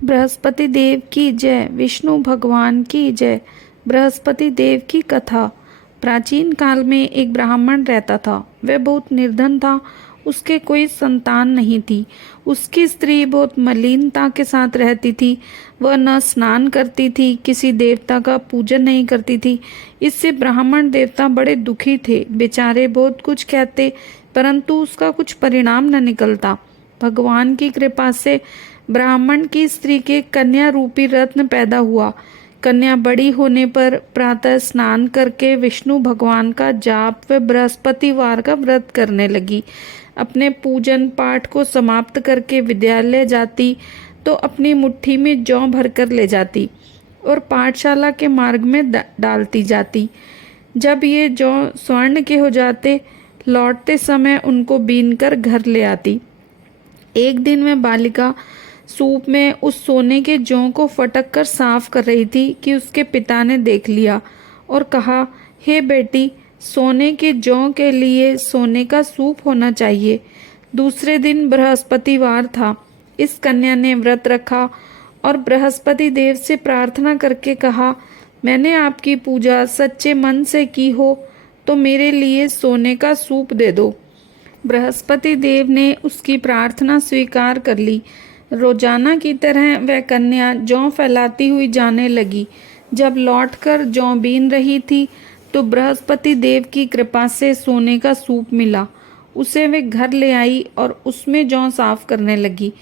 बृहस्पति देव की जय। विष्णु भगवान की जय। बृहस्पति देव की कथा। प्राचीन काल में एक ब्राह्मण रहता था। वह बहुत निर्धन था। उसके कोई संतान नहीं थी। उसकी स्त्री बहुत मलिनता के साथ रहती थी। वह न स्नान करती थी, किसी देवता का पूजन नहीं करती थी। इससे ब्राह्मण देवता बड़े दुखी थे। बेचारे बहुत कुछ कहते, परंतु उसका कुछ परिणाम न निकलता। भगवान की कृपा से ब्राह्मण की स्त्री के कन्या रूपी रत्न पैदा हुआ। कन्या बड़ी होने पर प्रातः स्नान करके विष्णु भगवान का जाप व बृहस्पतिवार का व्रत करने लगी। अपने पूजन पाठ को समाप्त करके विद्यालय जाती तो अपनी मुट्ठी में जौ भरकर ले जाती और पाठशाला के मार्ग में डालती जाती। जब ये जौ स्वर्ण के हो जाते, लौटते समय उनको बीनकर घर ले आती। एक दिन में बालिका सूप में उस सोने के जौ को फटक कर साफ कर रही थी कि उसके पिता ने देख लिया और कहा, हे बेटी, सोने के जौ के लिए सोने का सूप होना चाहिए। दूसरे दिन बृहस्पतिवार था। इस कन्या ने व्रत रखा और बृहस्पति देव से प्रार्थना करके कहा, मैंने आपकी पूजा सच्चे मन से की हो तो मेरे लिए सोने का सूप दे दो। बृहस्पति देव ने उसकी प्रार्थना स्वीकार कर ली। रोजाना की तरह वह कन्या जौ फैलाती हुई जाने लगी। जब लौटकर जौ बीन रही थी तो बृहस्पति देव की कृपा से सोने का सूप मिला। उसे वे घर ले आई और उसमें जौ साफ करने लगी,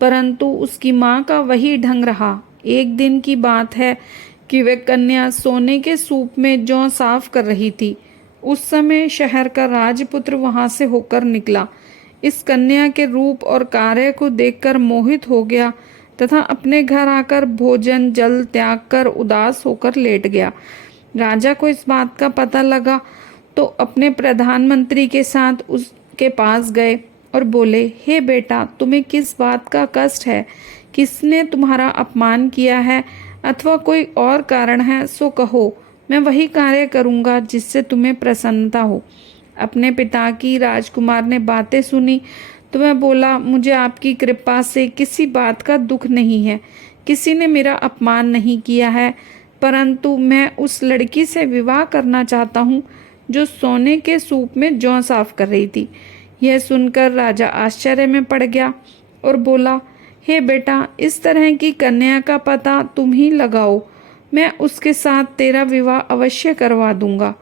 परंतु उसकी माँ का वही ढंग रहा। एक दिन की बात है कि वह कन्या सोने के सूप में जौ साफ कर रही थी। उस समय शहर का राजपुत्र वहां से होकर निकला। इस कन्या के रूप और कार्य को देखकर मोहित हो गया तथा अपने घर आकर भोजन जल त्याग कर उदास होकर लेट गया। राजा को इस बात का पता लगा तो अपने प्रधानमंत्री के साथ उसके पास गए और बोले, हे बेटा, तुम्हें किस बात का कष्ट है? किसने तुम्हारा अपमान किया है अथवा कोई और कारण है सो कहो, मैं वही कार्य करूंगा जिससे तुम्हें प्रसन्नता हो। अपने पिता की राजकुमार ने बातें सुनी तो वह बोला, मुझे आपकी कृपा से किसी बात का दुख नहीं है। किसी ने मेरा अपमान नहीं किया है, परंतु मैं उस लड़की से विवाह करना चाहता हूँ जो सोने के सूप में जौ साफ कर रही थी। यह सुनकर राजा आश्चर्य में पड़ गया और बोला, हे बेटा, इस तरह की कन्या का पता तुम ही लगाओ। मैं उसके साथ तेरा विवाह अवश्य करवा दूंगा।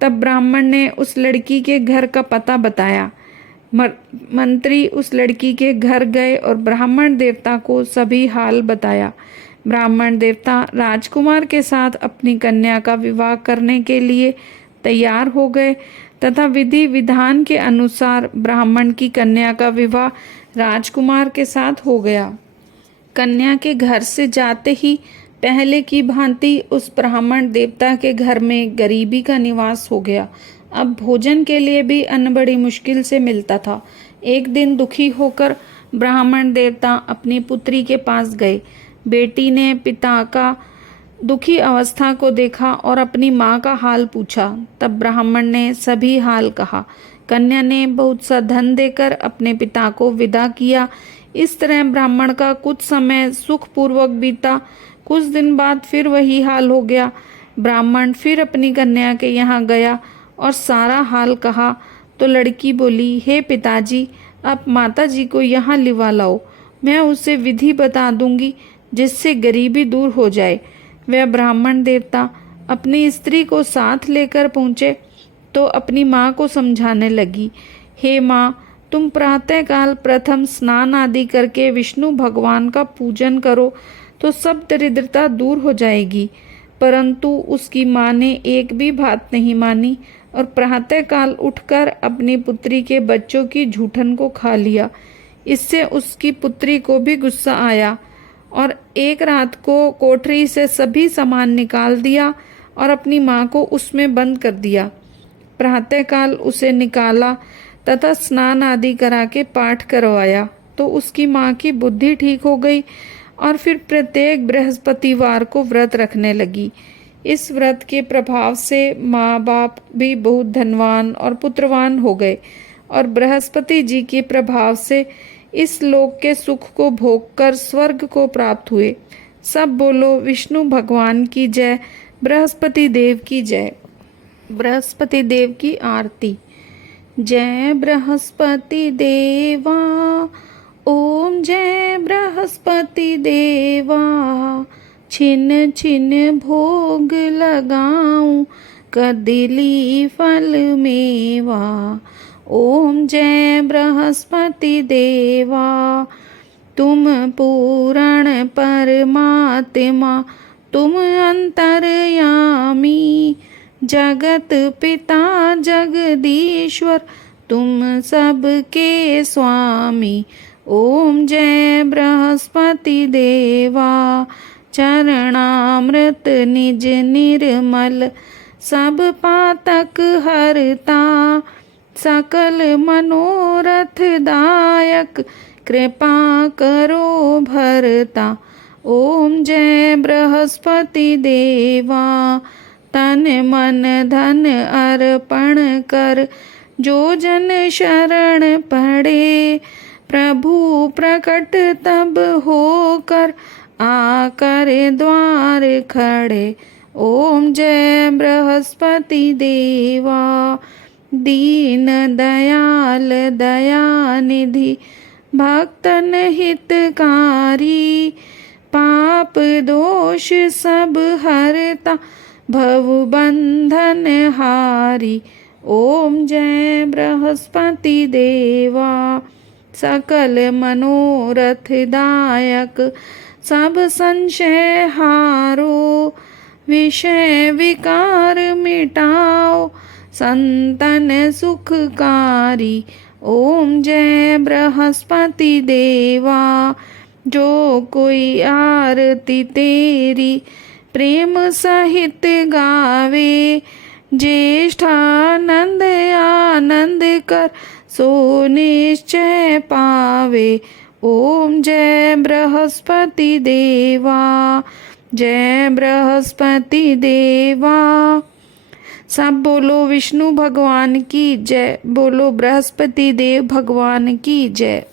तब ब्राह्मण ने उस लड़की के घर का पता बताया। मंत्री उस लड़की के घर गए और ब्राह्मण देवता को सभी हाल बताया। ब्राह्मण देवता राजकुमार के साथ अपनी कन्या का विवाह करने के लिए तैयार हो गए तथा विधि विधान के अनुसार ब्राह्मण की कन्या का विवाह राजकुमार के साथ हो गया। कन्या के घर से जाते ही पहले की भांति उस ब्राह्मण देवता के घर में गरीबी का निवास हो गया। अब भोजन के लिए भी अन्न बड़ी मुश्किल से मिलता था। एक दिन दुखी होकर ब्राह्मण देवता अपनी पुत्री के पास गए। बेटी ने पिता का दुखी अवस्था को देखा और अपनी माँ का हाल पूछा। तब ब्राह्मण ने सभी हाल कहा। कन्या ने बहुत सा धन देकर अपने पिता को विदा किया। इस तरह ब्राह्मण का कुछ समय सुखपूर्वक बीता। कुछ दिन बाद फिर वही हाल हो गया। ब्राह्मण फिर अपनी कन्या के यहाँ गया और सारा हाल कहा तो लड़की बोली, हे पिताजी, आप माता जी को यहाँ लिवा लाओ। मैं उसे विधि बता दूंगी जिससे गरीबी दूर हो जाए। वह ब्राह्मण देवता अपनी स्त्री को साथ लेकर पहुँचे तो अपनी माँ को समझाने लगी, हे माँ, तुम प्रातःकाल प्रथम स्नान आदि करके विष्णु भगवान का पूजन करो तो सब दरिद्रता दूर हो जाएगी। परंतु उसकी माँ ने एक भी बात नहीं मानी और प्रातःकाल उठकर अपनी पुत्री के बच्चों की जूठन को खा लिया। इससे उसकी पुत्री को भी गुस्सा आया और एक रात को कोठरी से सभी सामान निकाल दिया और अपनी माँ को उसमें बंद कर दिया। प्रातःकाल उसे निकाला तथा स्नान आदि करा के पाठ करवाया तो उसकी माँ की बुद्धि ठीक हो गई और फिर प्रत्येक बृहस्पतिवार को व्रत रखने लगी। इस व्रत के प्रभाव से माँ बाप भी बहुत धनवान और पुत्रवान हो गए और बृहस्पति जी के प्रभाव से इस लोक के सुख को भोगकर स्वर्ग को प्राप्त हुए। सब बोलो विष्णु भगवान की जय, बृहस्पति देव की जय। बृहस्पति देव की आरती। जय बृहस्पति देवा, ओम जय बृहस्पति देवा। छिन छिन भोग लगाऊं, कदली फल मेवा। ओम जय बृहस्पति देवा। तुम पूर्ण परमात्मा, तुम अंतर्यामी। जगत पिता जगदीश्वर, तुम सबके स्वामी। ओम जय बृहस्पति देवा। चरणामृत निज निर्मल, सब पातक हरता। सकल मनोरथ दायक, कृपा करो भरता। ओम जय बृहस्पति देवा। तन मन धन अर्पण कर, जो जन शरण पड़े। प्रभु प्रकट तब होकर, आकर द्वार खड़े। ओम जय बृहस्पति देवा। दीन दयाल दयानिधि, भक्तन हितकारी। पाप दोष सब हरता, भव बंधन हारी। ओम जय बृहस्पति देवा। सकल मनोरथ दायक, सब संशय हारो। विषय विकार मिटाओ, संतन सुखकारी। ओम जय बृहस्पति देवा। जो कोई आरती तेरी, प्रेम सहित गावे। ज्येष्ठानंद आनंद कर, सो निश्चय पावे। ओम जय बृहस्पति देवा। जय बृहस्पति देवा। सब बोलो विष्णु भगवान की जय, बोलो बृहस्पति देव भगवान की जय।